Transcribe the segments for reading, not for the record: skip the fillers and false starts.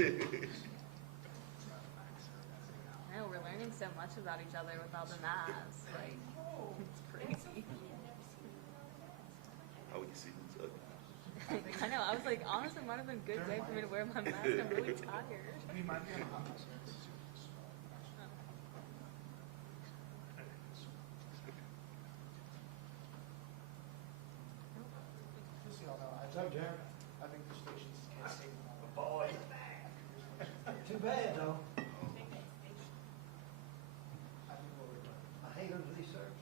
know, we're learning so much about each other without the mask. Like, it's crazy. Oh, you see each other. I know. I was like, honestly, it might have been a good day for me to wear my mask. I'm really tired. We might be on the hot. Just so y'all know, I told you, I think the stations can't save them all. Boy. Too bad, though. I think we'll regret it. I hate them research.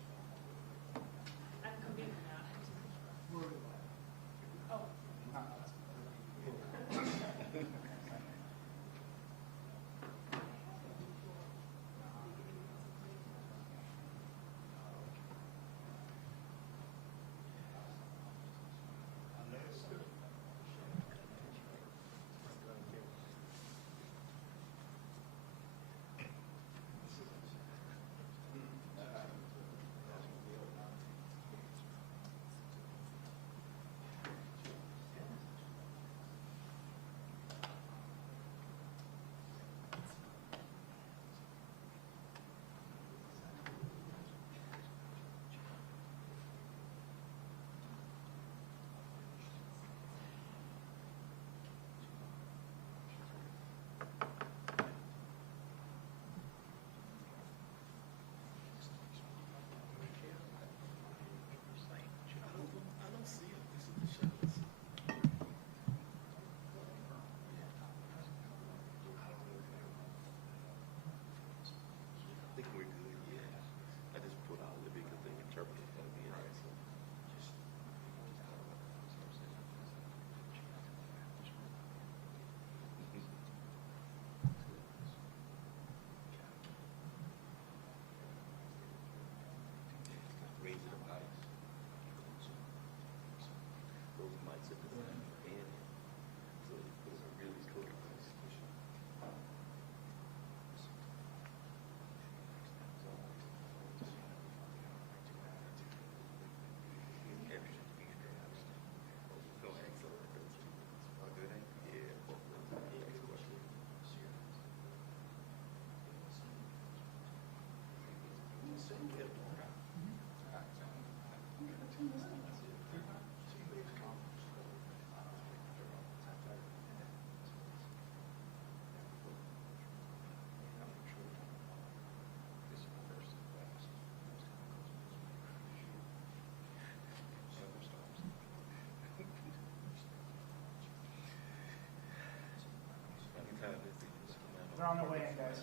We'll regret it. I don't see it. This is the shows. I think we're good, yeah. I just put out the because they interpret it gonna be in there, so. Raise it up high. Those mics at the end, so those are really cool. Go ahead, so are good, yeah, both of them. Next question. Anytime this is- They're on their way in, guys.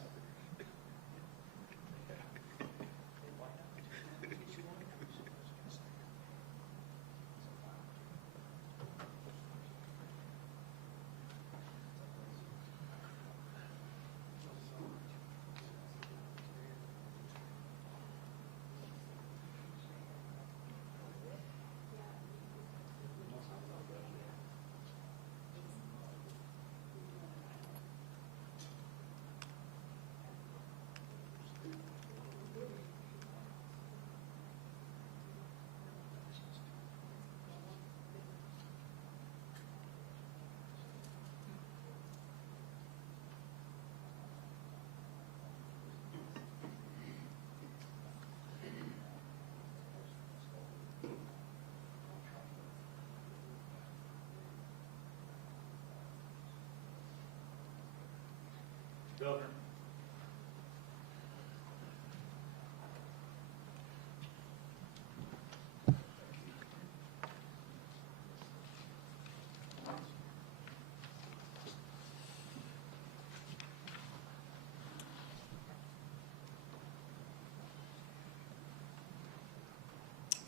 Governor.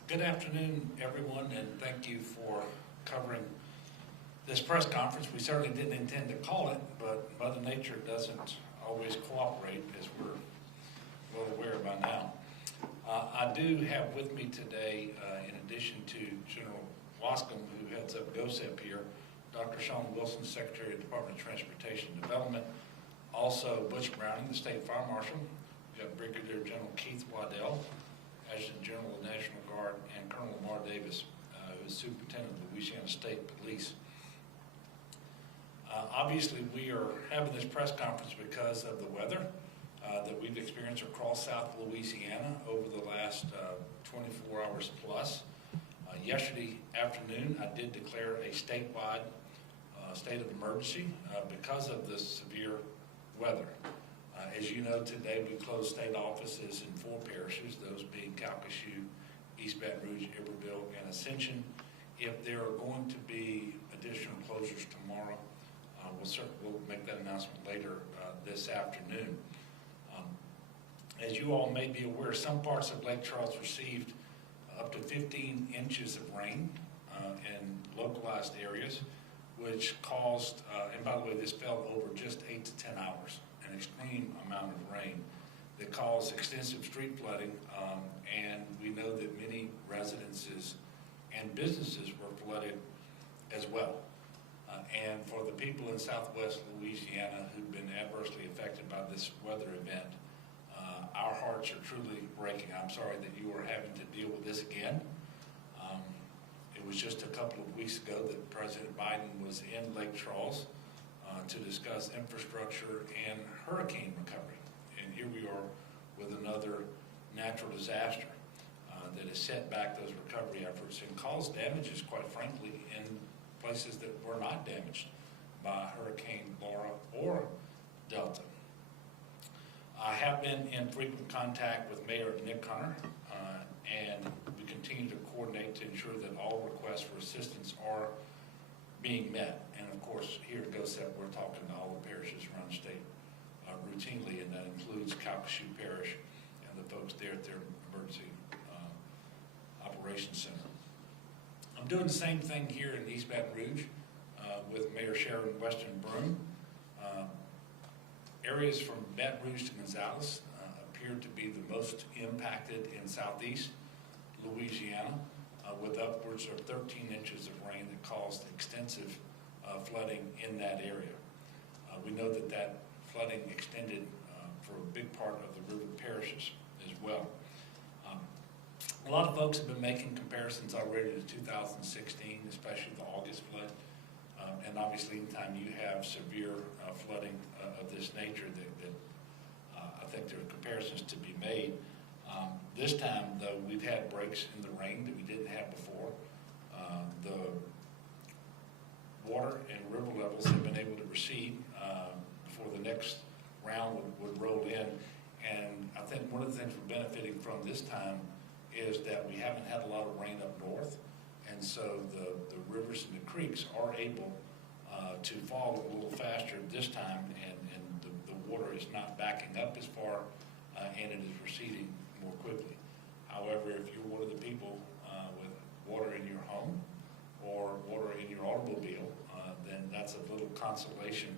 Good afternoon, everyone, and thank you for covering this press conference. We certainly didn't intend to call it, but Mother Nature doesn't always cooperate, as we're well aware by now. I do have with me today, in addition to General Wascom, who heads up GOSEP here, Dr. Sean Wilson, Secretary of the Department of Transportation and Development, also Butch Browning, the State Fire Marshal. We've got Brigadier General Keith Waddell, Adjutant General of the National Guard, and Colonel Lamar Davis, who is Superintendent of the Louisiana State Police. Obviously, we are having this press conference because of the weather that we've experienced across South Louisiana over the last 24 hours plus. Yesterday afternoon, I did declare a statewide state of emergency because of the severe weather. As you know, today we closed state offices in 4 parishes, those being Calcasieu, East Baton Rouge, Iberville, and Ascension. If there are going to be additional closures tomorrow, we'll make that announcement later this afternoon. As you all may be aware, some parts of Lake Charles received up to 15 inches of rain in localized areas, which caused, and by the way, this fell over just 8 to 10 hours, an extreme amount of rain that caused extensive street flooding, and we know that many residences and businesses were flooded as well. And for the people in Southwest Louisiana who've been adversely affected by this weather event, our hearts are truly breaking. I'm sorry that you are having to deal with this again. It was just a couple of weeks ago that President Biden was in Lake Charles to discuss infrastructure and hurricane recovery. And here we are with another natural disaster that has set back those recovery efforts and caused damages, quite frankly, in places that were not damaged by Hurricane Laura or Delta. I have been in frequent contact with Mayor Nick Hunter, and we continue to coordinate to ensure that all requests for assistance are being met. And of course, here at GOSEP, we're talking to all the parishes around the state routinely, and that includes Calcasieu Parish and the folks there at their emergency operations center. I'm doing the same thing here in East Baton Rouge with Mayor Sharon Weston Broom. Areas from Baton Rouge to Gonzales appear to be the most impacted in southeast Louisiana, with upwards of 13 inches of rain that caused extensive flooding in that area. We know that that flooding extended for a big part of the river parishes as well. A lot of folks have been making comparisons already to 2016, especially the August flood. And obviously, anytime you have severe flooding of this nature, that I think there are comparisons to be made. This time, though, we've had breaks in the rain that we didn't have before. The water and river levels have been able to recede before the next round would roll in. And I think one of the things we're benefiting from this time is that we haven't had a lot of rain up north. And so the rivers and the creeks are able to fall a little faster this time, and the water is not backing up as far, and it is receding more quickly. However, if you're one of the people with water in your home or water in your automobile, then that's a little consolation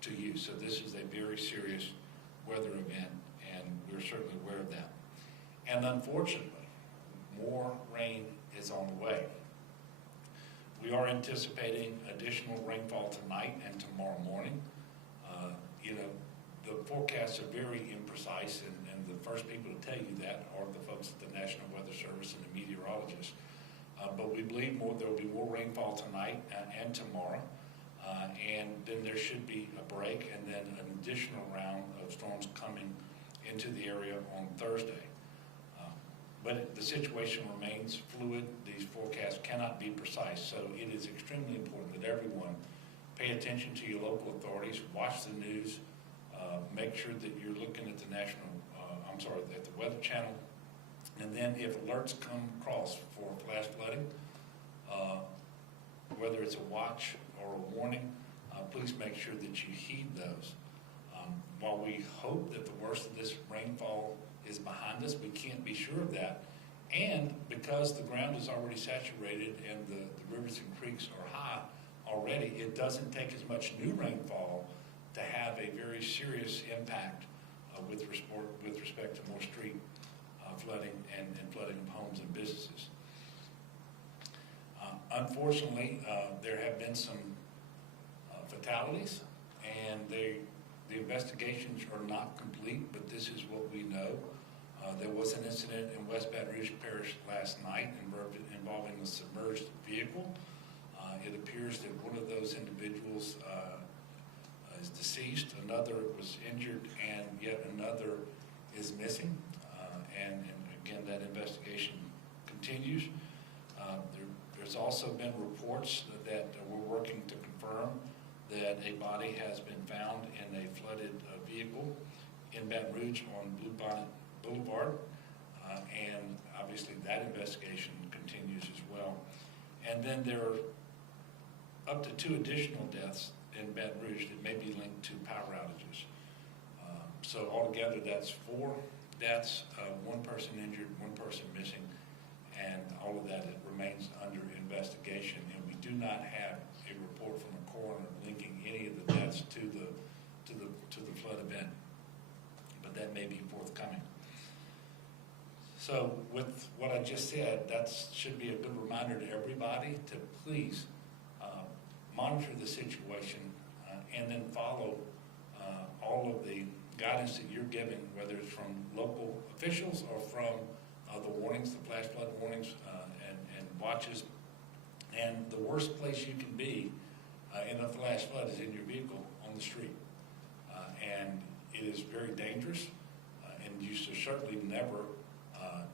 to you. So this is a very serious weather event, and we're certainly aware of that. And unfortunately, more rain is on the way. We are anticipating additional rainfall tonight and tomorrow morning. The forecasts are very imprecise, and the first people to tell you that are the folks at the National Weather Service and the meteorologists. But we believe there will be more rainfall tonight and tomorrow, and then there should be a break, and then an additional round of storms coming into the area on Thursday. But the situation remains fluid. These forecasts cannot be precise, so it is extremely important that everyone pay attention to your local authorities, watch the news, make sure that you're looking at at the Weather Channel, and then if alerts come across for flash flooding, whether it's a watch or a warning, please make sure that you heed those. While we hope that the worst of this rainfall is behind us, we can't be sure of that. And because the ground is already saturated and the rivers and creeks are high already, it doesn't take as much new rainfall to have a very serious impact with respect to more street flooding and flooding of homes and businesses. Unfortunately, there have been some fatalities, and the investigations are not complete, but this is what we know. There was an incident in West Baton Rouge Parish last night involving a submerged vehicle. It appears that one of those individuals is deceased, another was injured, and yet another is missing. And again, that investigation continues. There's also been reports that we're working to confirm that a body has been found in a flooded vehicle in Baton Rouge on Bluebonnet Boulevard. And obviously that investigation continues as well. And then there are up to 2 additional deaths in Baton Rouge that may be linked to power outages. So altogether, that's 4 deaths, 1 person injured, 1 person missing, and all of that remains under investigation. And we do not have a report from a coroner linking any of the deaths to the flood event, but that may be forthcoming. So with what I just said, that should be a good reminder to everybody to please monitor the situation and then follow all of the guidance that you're given, whether it's from local officials or from the warnings, the flash flood warnings and watches. And the worst place you can be in a flash flood is in your vehicle on the street. And it is very dangerous, and you should certainly never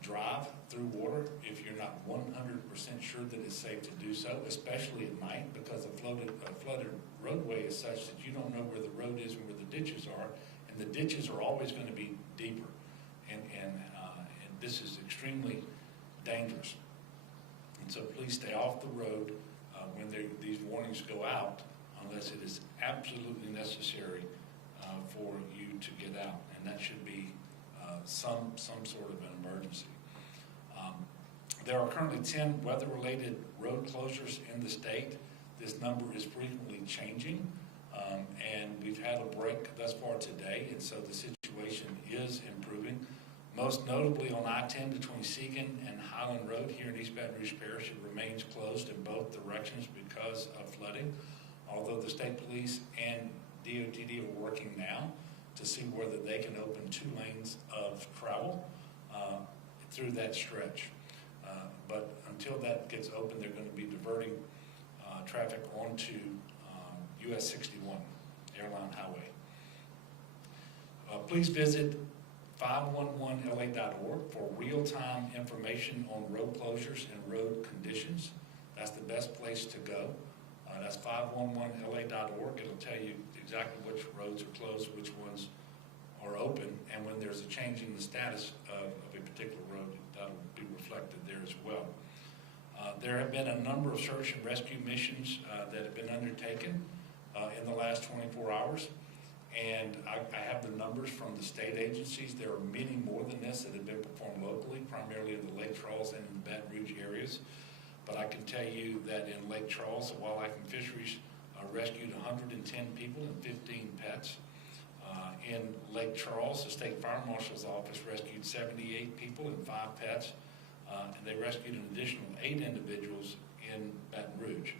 drive through water if you're not 100% sure that it's safe to do so, especially at night, because a flooded roadway is such that you don't know where the road is and where the ditches are, and the ditches are always going to be deeper, and this is extremely dangerous. And so please stay off the road when these warnings go out, unless it is absolutely necessary for you to get out, and that should be some sort of an emergency. There are currently 10 weather-related road closures in the state. This number is frequently changing, and we've had a break thus far today, and so the situation is improving. Most notably on I-10 between Segan and Highland Road here in East Baton Rouge Parish, it remains closed in both directions because of flooding, although the state police and DOTD are working now to see whether they can open 2 lanes of travel through that stretch. But until that gets open, they're going to be diverting traffic onto US 61, Airline Highway. Please visit 511la.org for real-time information on road closures and road conditions. That's the best place to go. That's 511la.org. It'll tell you exactly which roads are closed, which ones are open, and when there's a change in the status of a particular road, that'll be reflected there as well. There have been a number of search and rescue missions that have been undertaken in the last 24 hours, and I have the numbers from the state agencies. There are many more than this that have been performed locally, primarily in the Lake Charles and in the Baton Rouge areas. But I can tell you that in Lake Charles, the Wildlife and Fisheries rescued 110 people and 15 pets. In Lake Charles, the State Fire Marshal's Office rescued 78 people and 5 pets, and they rescued an additional 8 individuals in Baton Rouge.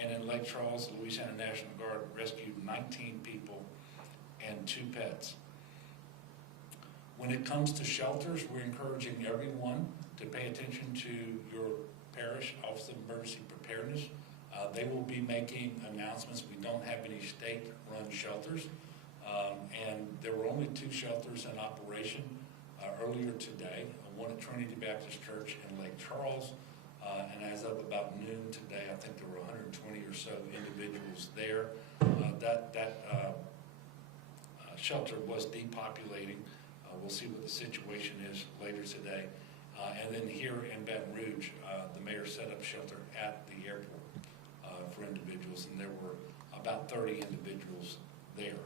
And in Lake Charles, the Louisiana National Guard rescued 19 people and 2 pets. When it comes to shelters, we're encouraging everyone to pay attention to your parish Office of Emergency Preparedness. They will be making announcements. We don't have any state-run shelters. And there were only 2 shelters in operation earlier today, one at Trinity Baptist Church in Lake Charles, and as of about noon today, I think there were 120 or so individuals there. That shelter was depopulating. We'll see what the situation is later today. And then here in Baton Rouge, the mayor set up shelter at the airport for individuals, and there were about 30 individuals there.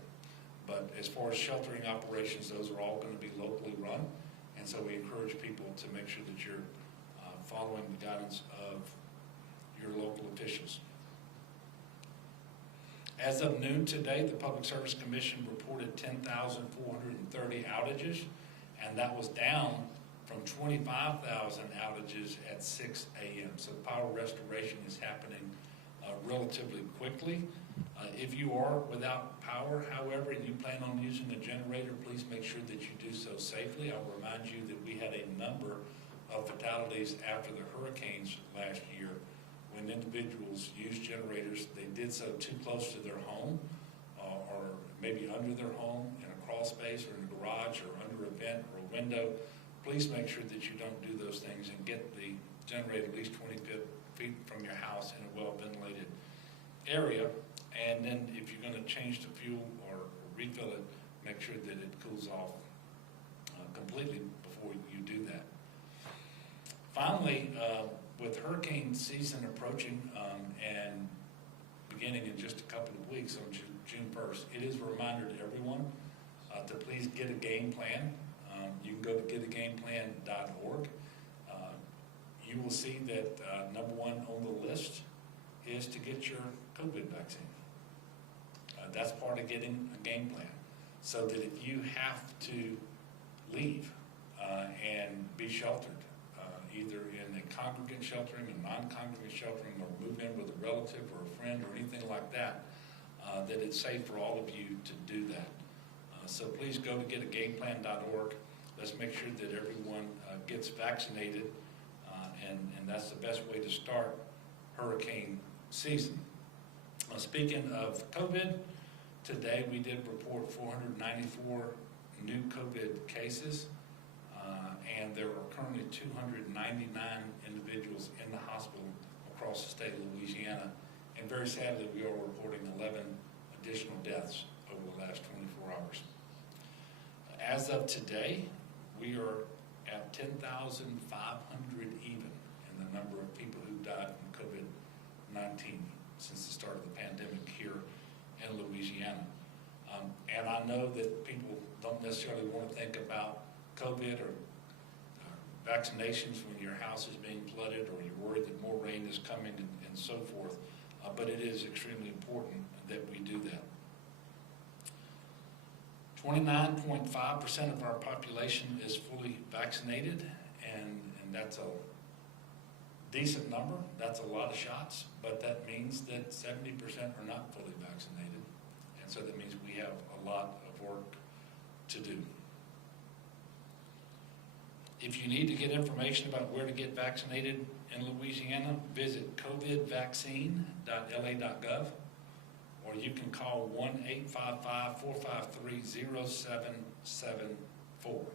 But as far as sheltering operations, those are all going to be locally run, and so we encourage people to make sure that you're following the guidance of your local officials. As of noon today, the Public Service Commission reported 10,430 outages, and that was down from 25,000 outages at 6 a.m. So power restoration is happening relatively quickly. If you are without power, however, and you plan on using a generator, please make sure that you do so safely. I'll remind you that we had a number of fatalities after the hurricanes last year when individuals used generators. They did so too close to their home or maybe under their home in a crawl space or in a garage or under a vent or a window, please make sure that you don't do those things and get the generator at least 20 feet from your house in a well-ventilated area. And then if you're going to change the fuel or refill it, make sure that it cools off completely before you do that. Finally, with hurricane season approaching and beginning in just a couple of weeks on June 1st, it is a reminder to everyone to please get a game plan. You can go to getagameplan.org. You will see that number one on the list is to get your COVID vaccine. That's part of getting a game plan, so that if you have to leave and be sheltered, either in a congregant sheltering, a non-congregant sheltering, or move in with a relative or a friend or anything like that, that it's safe for all of you to do that. So please go to getagameplan.org. Let's make sure that everyone gets vaccinated, and that's the best way to start hurricane season. Speaking of COVID, today we did report 494 new COVID cases, and there are currently 299 individuals in the hospital across the state of Louisiana, and very sadly we are reporting 11 additional deaths over the last 24 hours. As of today, we are at 10,500 even in the number of people who died from COVID-19 since the start of the pandemic here in Louisiana. And I know that people don't necessarily want to think about COVID or vaccinations when your house is being flooded or you're worried that more rain is coming and so forth, but it is extremely important that we do that. 29.5% of our population is fully vaccinated, and that's a decent number. That's a lot of shots, but that means that 70% are not fully vaccinated, and so that means we have a lot of work to do. If you need to get information about where to get vaccinated in Louisiana, visit covidvaccine.la.gov, or you can call 1-855-453-0774.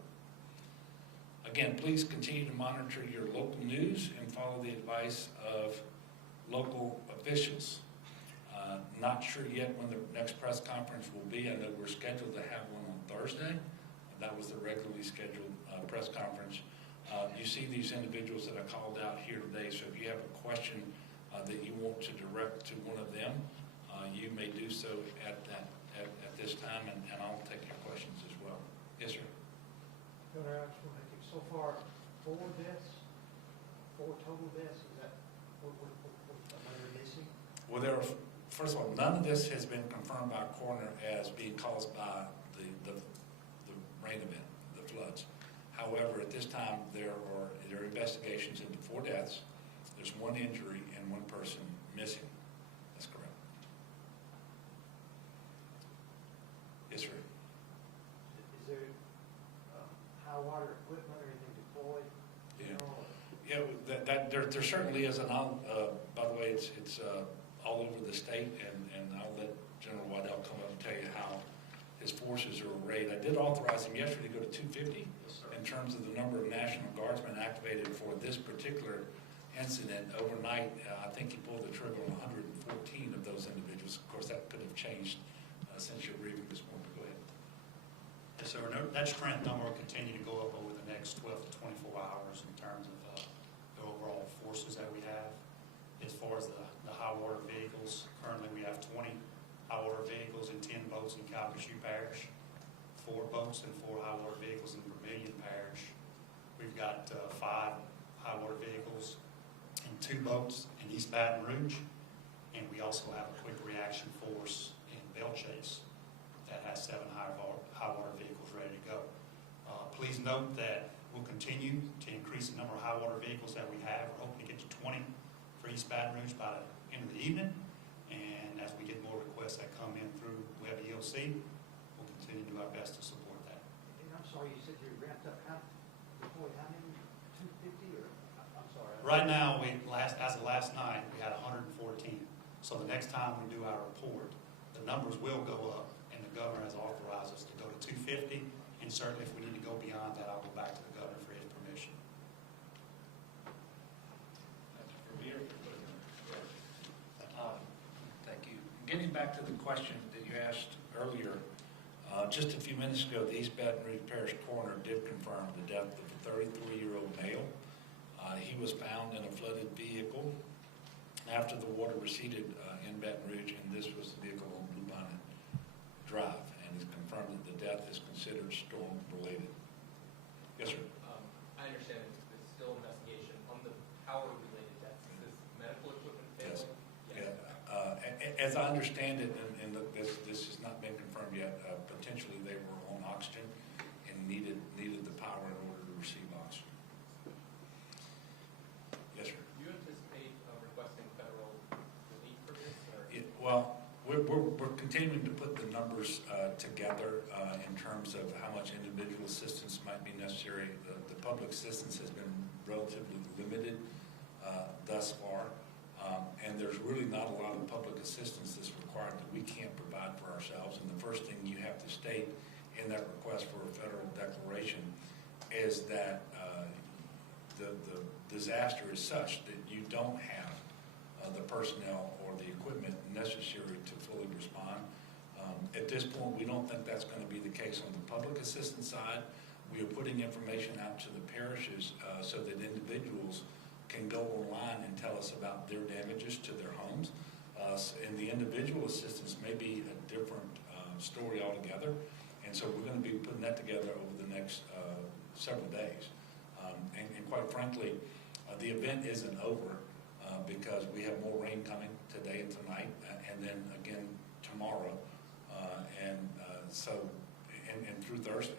Again, please continue to monitor your local news and follow the advice of local officials. Not sure yet when the next press conference will be. I know we're scheduled to have one on Thursday. That was the regularly scheduled press conference. You see these individuals that I called out here today, so if you have a question that you want to direct to one of them, you may do so at this time, and I'll take your questions as well. Yes, sir. Governor, I just want to think, so far, 4 deaths, 4 total deaths, is that what am I missing? Well, first of all, none of this has been confirmed by a coroner as being caused by the rain event, the floods. However, at this time, there are investigations into 4 deaths. There's 1 injury and 1 person missing. That's correct. Yes, sir. Is there high water equipment or anything deployed? Yeah, there certainly is, and I'll, by the way, it's all over the state, and I'll let General Waddell come up and tell you how his forces are arrayed. I did authorize him yesterday to go to 250 in terms of the number of National Guardsmen activated for this particular incident. Overnight, I think he pulled the trigger on 114 of those individuals. Of course, that could have changed since your briefing this morning. Go ahead. Yes, sir. That strength number will continue to go up over the next 12 to 24 hours in terms of the overall forces that we have. As far as the high water vehicles, currently we have 20 high water vehicles and 10 boats in Calcasieu Parish, 4 boats and 4 high water vehicles in Vermilion Parish. We've got 5 high water vehicles and 2 boats in East Baton Rouge, and we also have a quick reaction force in Belle Chase that has 7 high water vehicles ready to go. Please note that we'll continue to increase the number of high water vehicles that we have. We're hoping to get to 20 for East Baton Rouge by the end of the evening, and as we get more requests that come in through Web EOC, we'll continue to do our best to support that. And I'm sorry, you said you ramped up deployed how many? 250 or, I'm sorry. Right now, as of last night, we had 114. So the next time we do our report, the numbers will go up, and the governor has authorized us to go to 250, and certainly if we need to go beyond that, I'll go back to the governor for his permission. Thank you. Getting back to the question that you asked earlier, just a few minutes ago, the East Baton Rouge Parish Coroner did confirm the death of a 33-year-old male. He was found in a flooded vehicle after the water receded in Baton Rouge, and this was the vehicle on Blue Bonnet Drive, and it's confirmed that the death is considered storm-related. Yes, sir. I understand it's still investigation on the power-related deaths. Is this medical equipment failing? Yes. As I understand it, and this has not been confirmed yet, potentially they were on oxygen and needed the power in order to receive oxygen. Yes, sir. Do you anticipate requesting federal relief for this? Or? Well, we're continuing to put the numbers together in terms of how much individual assistance might be necessary. The public assistance has been relatively limited thus far. And there's really not a lot of public assistance that's required that we can't provide for ourselves. And the first thing you have to state in that request for a federal declaration is that the disaster is such that you don't have the personnel or the equipment necessary to fully respond. At this point, we don't think that's going to be the case on the public assistance side. We are putting information out to the parishes so that individuals can go online and tell us about their damages to their homes. And the individual assistance may be a different story altogether. And so we're going to be putting that together over the next several days. And quite frankly, the event isn't over because we have more rain coming today and tonight, and then again tomorrow, and through Thursday.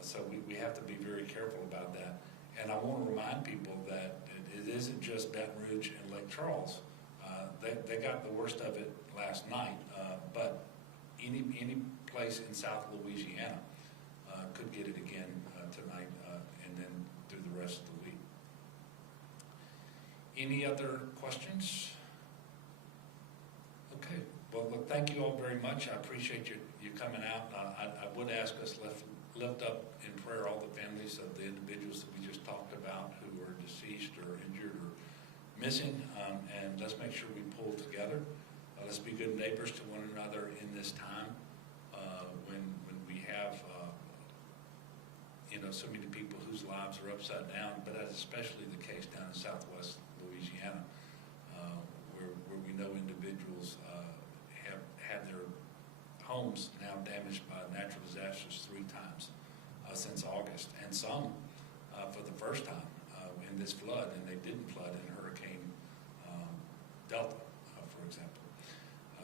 So we have to be very careful about that. And I want to remind people that it isn't just Baton Rouge and Lake Charles. They got the worst of it last night, but any place in South Louisiana could get it again tonight and then through the rest of the week. Any other questions? Okay. Well, look, thank you all very much. I appreciate you coming out. I would ask us lift up in prayer all the families of the individuals that we just talked about who are deceased or injured or missing, and let's make sure we pull together. Let's be good neighbors to one another in this time when we have so many people whose lives are upside down, but that's especially the case down in Southwest Louisiana, where we know individuals have had their homes now damaged by natural disasters 3 times since August, and some for the first time in this flood, and they didn't flood in Hurricane Delta, for example.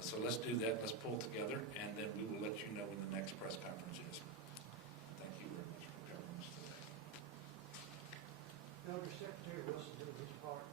So let's do that. Let's pull together, and then we will let you know when the next press conference is. Thank you very much for covering us today. Elder Secretary Wilson did his part.